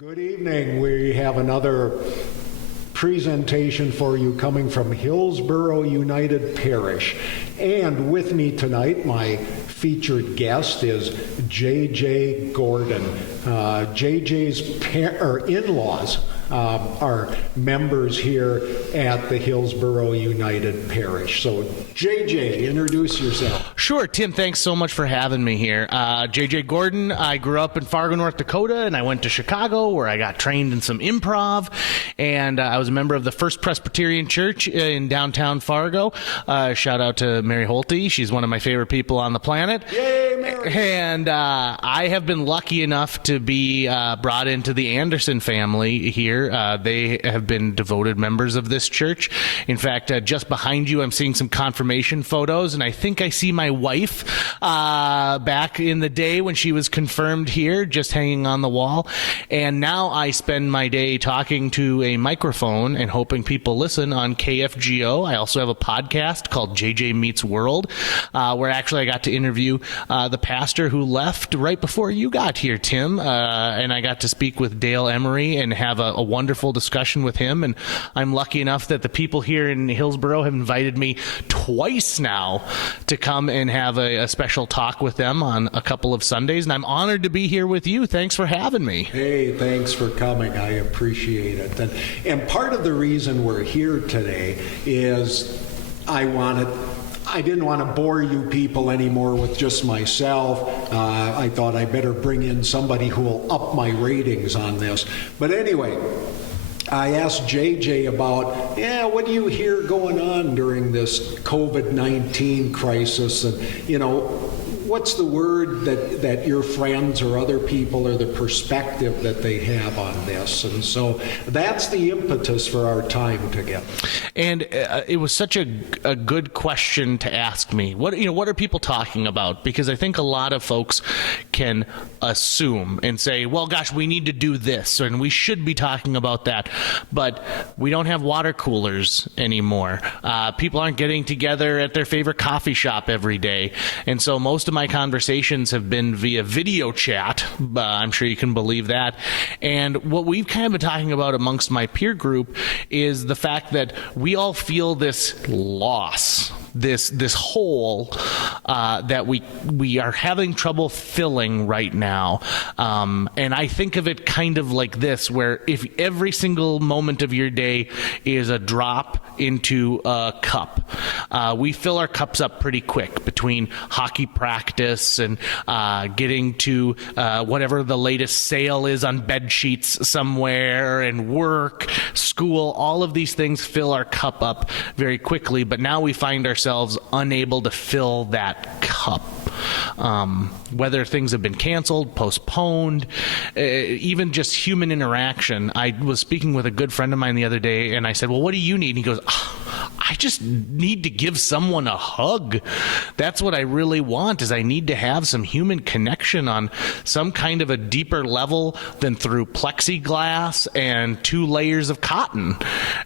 Good evening. We have another presentation for you coming from Hillsborough United Parish. And with me tonight, my featured guest is J.J. Gordon. J.J.'s in-laws are members here at the Hillsborough United Parish. So, J.J., introduce yourself. Sure, Tim, thanks so much for having me here. J.J. Gordon, I grew up in Fargo, North Dakota, and I went to Chicago where I got trained in some improv, and I was a member of the First Presbyterian Church in downtown Fargo. Shout out to Mary Holte. She's one of my favorite people on the planet. Yay, Mary! And I have been lucky enough to be brought into the Anderson family here. They have been devoted members of this church. In fact, just behind you, I'm seeing some confirmation photos, and I think I see my wife back in the day when she was confirmed here, just hanging on the wall. And now I spend my day talking to a microphone and hoping people listen on KFGO. I also have a podcast called JJ Meets World, where actually I got to interview the pastor who left right before you got here, Tim, and I got to speak with Dale Emery and have a wonderful discussion with him. And I'm lucky enough that the people here in Hillsborough have invited me twice now to come and have a special talk with them on a couple of Sundays, and I'm honored to be here with you. Thanks for having me. Hey, thanks for coming. I appreciate it. And part of the reason we're here today is I didn't want to bore you people anymore with just myself. I thought I better bring in somebody who will up my ratings on this. But anyway, I asked JJ about, what do you hear going on during this COVID-19 crisis? And, what's the word that your friends or other people or the perspective that they have on this? And so that's the impetus for our time together. And it was such a good question to ask me. What are people talking about? Because I think a lot of folks can assume and say, well, gosh, we need to do this, and we should be talking about that. But we don't have water coolers anymore. People aren't getting together at their favorite coffee shop every day. And so most of my conversations have been via video chat. I'm sure you can believe that. And what we've kind of been talking about amongst my peer group is the fact that we all feel this loss, this hole that we are having trouble filling right now. And I think of it kind of like this, where if every single moment of your day is a drop into a cup, we fill our cups up pretty quick between hockey practice and getting to whatever the latest sale is on bed sheets somewhere, and work, school. All of these things fill our cup up very quickly, but now we find ourselves unable to fill that cup. Whether things have been canceled, postponed, even just human interaction. I was speaking with a good friend of mine the other day, and I said, well, what do you need? And he goes, I just need to give someone a hug. That's what I really want, is I need to have some human connection on some kind of a deeper level than through plexiglass and 2 layers of cotton.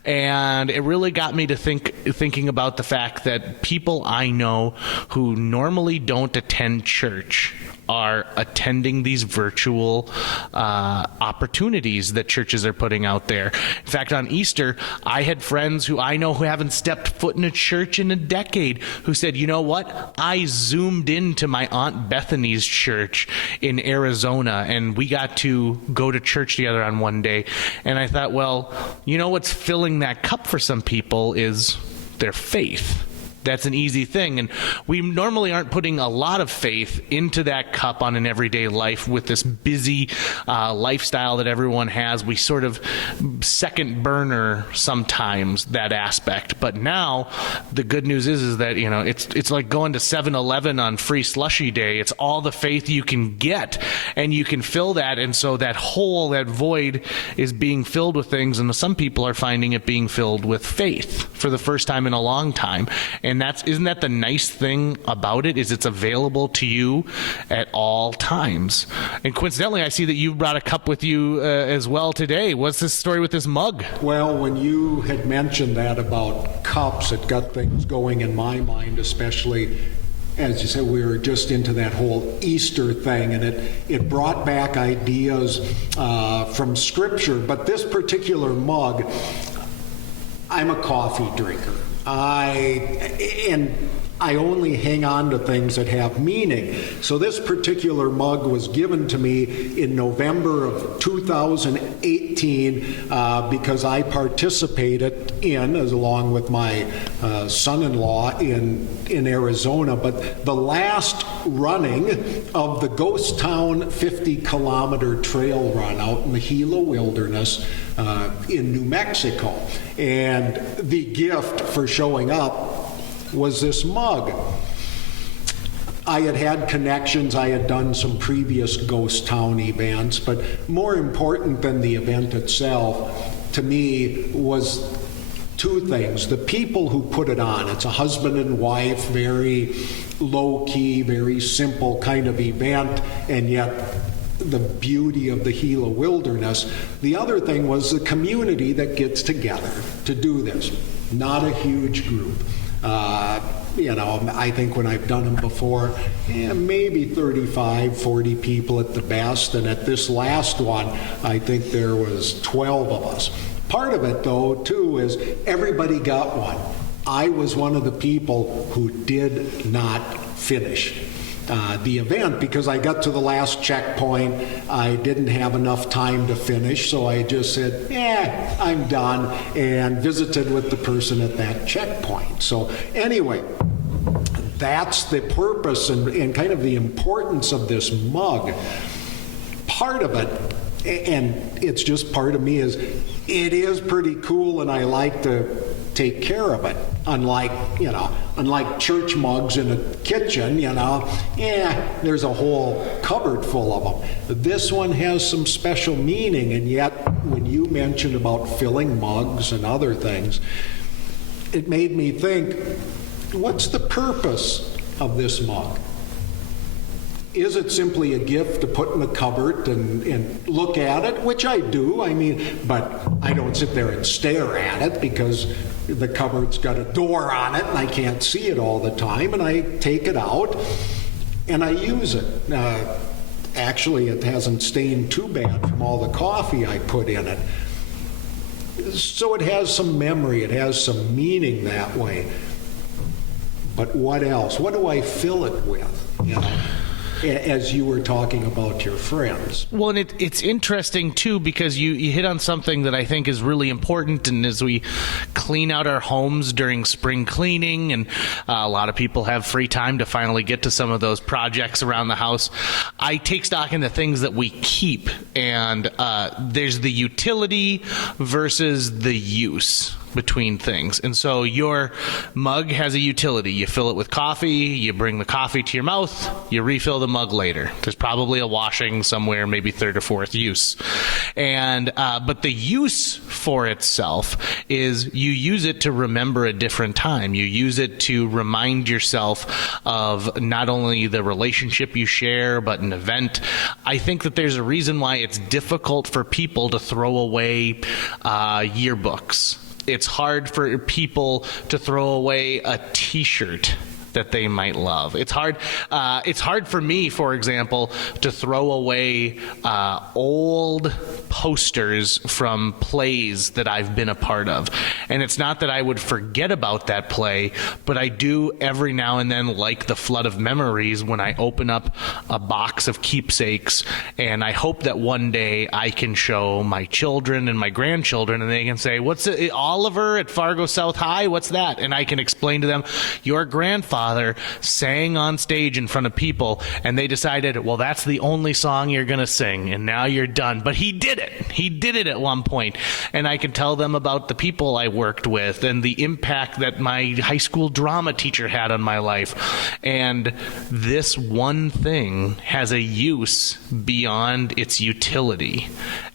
And it really got me to thinking about the fact that people I know who normally don't attend church are attending these virtual opportunities that churches are putting out there. In fact, on Easter, I had friends who I know who haven't stepped foot in a church in a decade who said, you know what? I zoomed into my Aunt Bethany's church in Arizona, and we got to go to church together on one day. And I thought, well, what's filling that cup for some people is their faith. That's an easy thing, and we normally aren't putting a lot of faith into that cup on an everyday life with this busy lifestyle that everyone has. We sort of second burner sometimes that aspect, but now the good news is that it's like going to 7-Eleven on free slushy day. It's all the faith you can get, and you can fill that, and so that hole, that void, is being filled with things, and some people are finding it being filled with faith for the first time in a long time. And isn't that the nice thing about it, is it's available to you at all times. And coincidentally, I see that you brought a cup with you as well today. What's this story with this mug? Well, when you had mentioned that about cups, it got things going in my mind, especially as you said, we were just into that whole Easter thing, and it brought back ideas from Scripture. But this particular mug, I'm a coffee drinker. I only hang on to things that have meaning. So this particular mug was given to me in November of 2018 because I participated in, as along with my son-in-law in Arizona, but the last running of the Ghost Town 50-kilometer trail run out in the Gila Wilderness in New Mexico. And the gift for showing up was this mug. I had connections. I had done some previous Ghost Town events, but more important than the event itself to me was two things. The people who put it on. It's a husband and wife, very low-key, very simple kind of event, and yet the beauty of the Gila Wilderness. The other thing was the community that gets together to do this. Not a huge group. I think when I've done them before, maybe 35, 40 people at the best. And at this last one, I think there was 12 of us. Part of it, though, too, is everybody got one. I was one of the people who did not finish the event because I got to the last checkpoint. I didn't have enough time to finish, so I just said, I'm done, and visited with the person at that checkpoint. So anyway, that's the purpose and kind of the importance of this mug. Part of it, and it's just part of me, is it is pretty cool, and I like to take care of it. Unlike church mugs in a kitchen, there's a whole cupboard full of them. This one has some special meaning, and yet when you mentioned about filling mugs and other things, it made me think, what's the purpose of this mug? Is it simply a gift to put in the cupboard and look at it, which I do, but I don't sit there and stare at it because the cupboard's got a door on it and I can't see it all the time, and I take it out and I use it. Actually, it hasn't stained too bad from all the coffee I put in it. So it has some memory, it has some meaning that way. But what else? What do I fill it with? As you were talking about your friends. Well, and it's interesting, too, because you hit on something that I think is really important. And as we clean out our homes during spring cleaning, and a lot of people have free time to finally get to some of those projects around the house, I take stock in the things that we keep. And there's the utility versus the use between things. And so your mug has a utility. You fill it with coffee, you bring the coffee to your mouth, you refill the mug later. There's probably a washing somewhere, maybe third or fourth use. And but the use for itself is you use it to remember a different time. You use it to remind yourself of not only the relationship you share, but an event. I think that there's a reason why it's difficult for people to throw away yearbooks. It's hard for people to throw away a T-shirt that they might love. It's hard for me, for example, to throw away old posters from plays that I've been a part of. And it's not that I would forget about that play, but I do every now and then like the flood of memories when I open up a box of keepsakes, and I hope that one day I can show my children and my grandchildren, and they can say, what's it, Oliver at Fargo South High? What's that? And I can explain to them, your grandfather sang on stage in front of people, and they decided, well, that's the only song you're going to sing, and now you're done. But he did it. He did it at one point. And I can tell them about the people I worked with and the impact that my high school drama teacher had on my life. And this one thing has a use beyond its utility.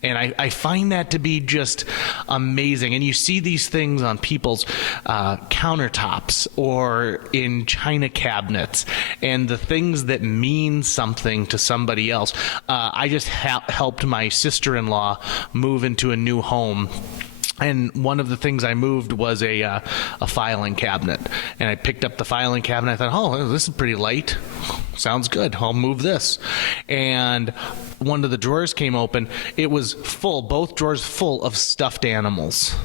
And I find that to be just amazing. And you see these things on people's countertops or in china cabinets, and the things that mean something to somebody else. I just helped my sister-in-law move into a new home And one of the things I moved was a filing cabinet. And I picked up the filing cabinet. I thought, oh, this is pretty light. Sounds good. I'll move this. And one of the drawers came open. It was full, both drawers full of stuffed animals.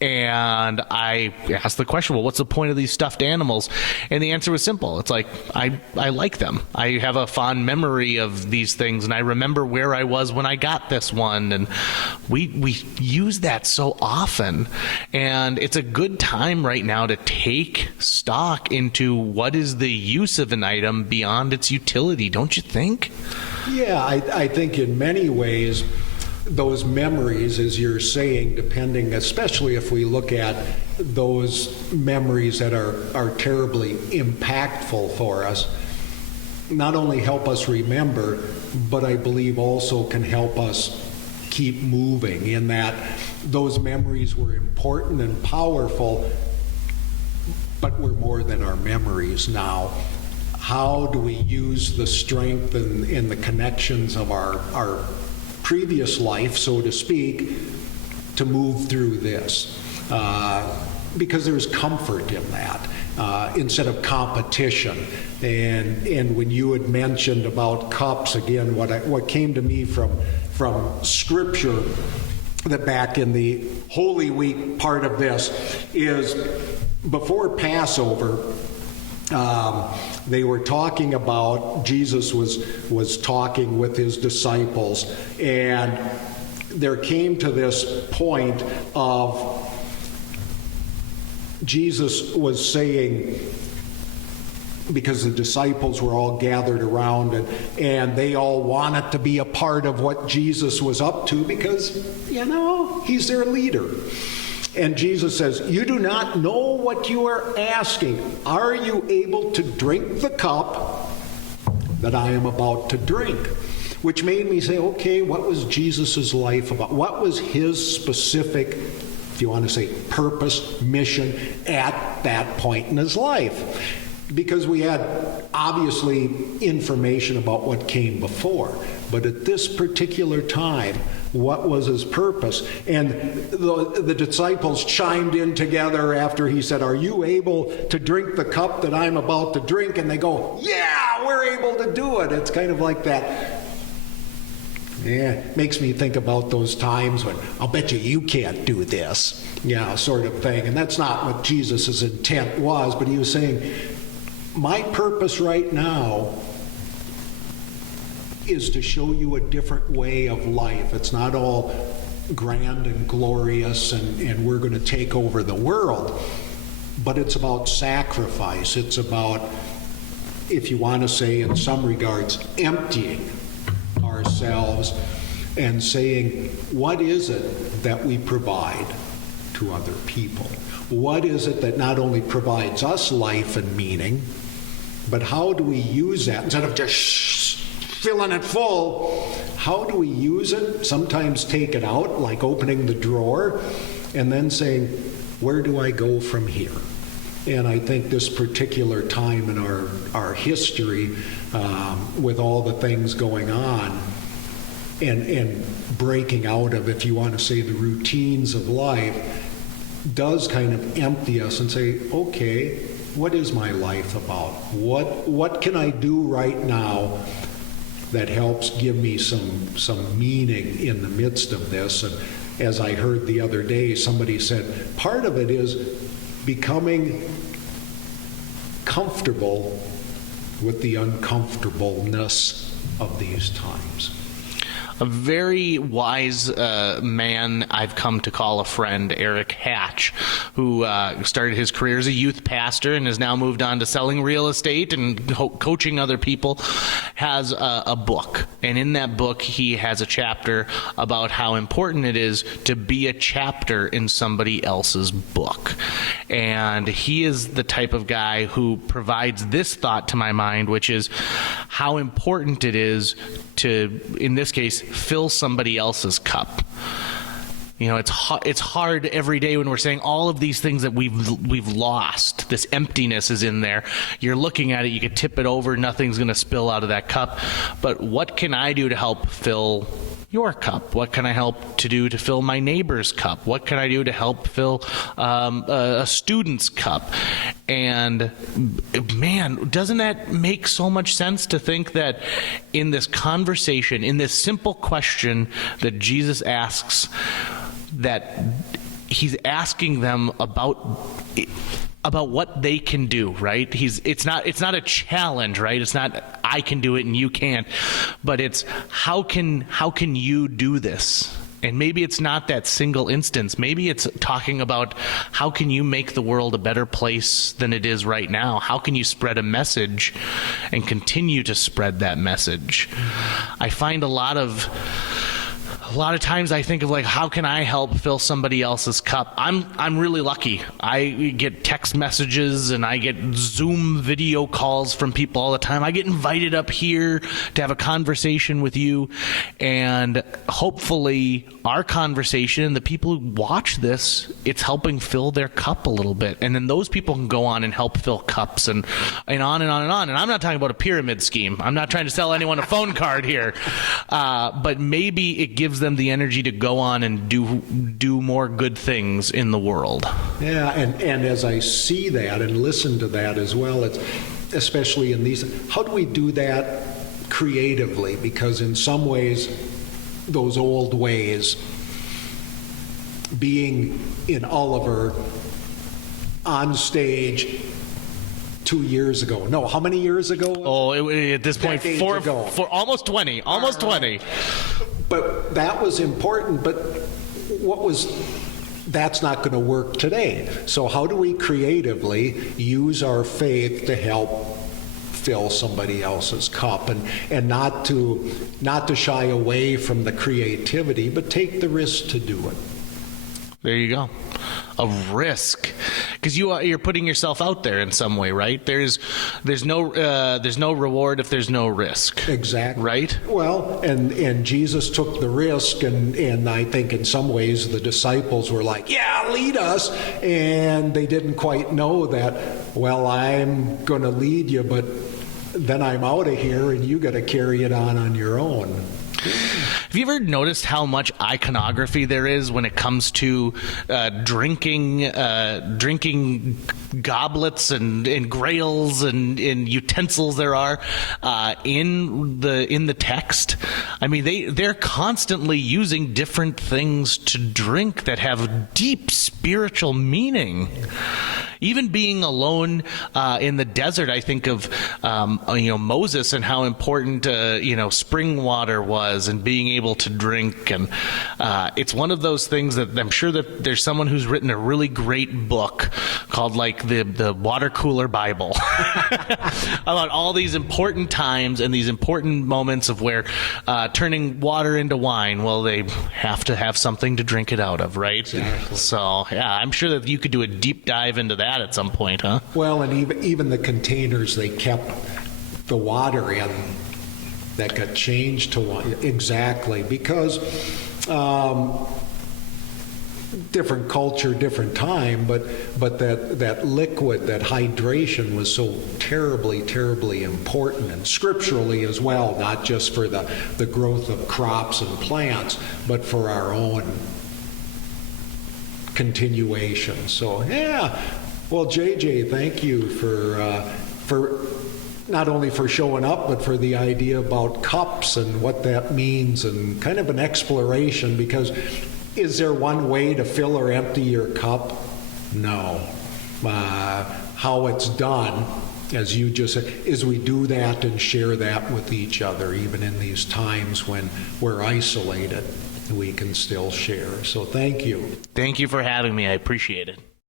And I asked the question, well, what's the point of these stuffed animals? And the answer was simple. It's like, I like them. I have a fond memory of these things, and I remember where I was when I got this one. And we use that so often. And it's a good time right now to take stock into what is the use of an item beyond its utility, don't you think? Yeah, I think in many ways, those memories, as you're saying, depending, especially if we look at those memories that are terribly impactful for us, not only help us remember, but I believe also can help us keep moving, in that those memories were important and powerful, but we're more than our memories now. How do we use the strength and the connections of our previous life, so to speak, to move through this? Because there's comfort in that, instead of competition. And when you had mentioned about cups, again, what came to me from Scripture, that back in the Holy Week part of this, is before Passover, they were talking about, Jesus was talking with his disciples, and there came to this point of Jesus was saying, because the disciples were all gathered around and they all wanted to be a part of what Jesus was up to, because, he's their leader. And Jesus says, you do not know what you are asking. Are you able to drink the cup that I am about to drink? Which made me say, okay, what was Jesus' life about? What was his specific, if you want to say, purpose, mission at that point in his life? Because we had, obviously, information about what came before. But at this particular time, what was his purpose? And the disciples chimed in together after he said, are you able to drink the cup that I'm about to drink? And they go, yeah, we're able to do it. It's kind of like that. Yeah, makes me think about those times when, I'll bet you can't do this, sort of thing. And that's not what Jesus' intent was, but he was saying, my purpose right now is to show you a different way of life. It's not all grand and glorious and we're going to take over the world, but it's about sacrifice. It's about, if you want to say in some regards, emptying ourselves and saying, what is it that we provide to other people? What is it that not only provides us life and meaning, but how do we use that instead of just filling it full? How do we use it? Sometimes take it out, like opening the drawer, and then saying, where do I go from here? And I think this particular time in our history, with all the things going on, and breaking out of, if you want to say, the routines of life, does kind of empty us and say, okay, what is my life about? What can I do right now that helps give me some meaning in the midst of this? And as I heard the other day, somebody said, part of it is becoming comfortable with the uncomfortableness of these times. A very wise man I've come to call a friend, Eric Hatch, who started his career as a youth pastor and has now moved on to selling real estate and coaching other people, has a book. And in that book, he has a chapter about how important it is to be a chapter in somebody else's book. And he is the type of guy who provides this thought to my mind, which is how important it is to, in this case, fill somebody else's cup. It's hard every day when we're saying all of these things that we've lost. This emptiness is in there. You're looking at it, you could tip it over, nothing's going to spill out of that cup. But what can I do to help fill your cup? What can I help to do to fill my neighbor's cup? What can I do to help fill a student's cup? And man, doesn't that make so much sense to think that in this conversation, in this simple question that Jesus asks, that he's asking them about what they can do, right? It's not a challenge, right? It's not I can do it and you can't, but it's how can you do this? And maybe it's not that single instance. Maybe it's talking about how can you make the world a better place than it is right now? How can you spread a message and continue to spread that message? I find a lot of times I think of like, how can I help fill somebody else's cup? I'm really lucky. I get text messages and I get Zoom video calls from people all the time. I get invited up here to have a conversation with you, and hopefully our conversation and the people who watch this, it's helping fill their cup a little bit. And then those people can go on and help fill cups and on and on and on. And I'm not talking about a pyramid scheme. I'm not trying to sell anyone a phone card here. But maybe it gives them the energy to go on and do more good things in the world. Yeah, and as I see that and listen to that as well, it's especially in these, how do we do that creatively? Because in some ways, those old ways, being in Oliver on stage 2 years ago. No, how many years ago? At this point, for almost 20. Almost 20. But that was important, but that's not going to work today. So how do we creatively use our faith to help fill somebody else's cup, and not to shy away from the creativity, but take the risk to do it? There you go. A risk, because you're putting yourself out there in some way, right? There's no reward if there's no risk. Exactly. Right? Well, and Jesus took the risk, and I think in some ways the disciples were like, yeah, lead us, and they didn't quite know that, well, I'm going to lead you, but then I'm out of here and you got to carry it on your own. Have you ever noticed how much iconography there is when it comes to drinking goblets and grails and utensils there are in the text? I mean, they're constantly using different things to drink that have deep spiritual meaning. Even being alone in the desert, I think of Moses and how important spring water was, and being able to drink. And it's one of those things that I'm sure that there's someone who's written a really great book called like the Water Cooler Bible about all these important times and these important moments of where turning water into wine. Well, they have to have something to drink it out of, right? Exactly. So yeah, I'm sure that you could do a deep dive into that at some point, huh? Well, and even the containers they kept the water in that got changed to wine. Exactly, because different culture, different time, but that liquid, that hydration was so terribly, terribly important, and scripturally as well, not just for the growth of crops and plants, but for our own continuation. So yeah. Well, JJ, thank you for not only for showing up, but for the idea about cups and what that means, and kind of an exploration, because is there one way to fill or empty your cup? No. How it's done, as you just said, is we do that and share that with each other, even in these times when we're isolated, we can still share. So thank you. Thank you for having me. I appreciate it.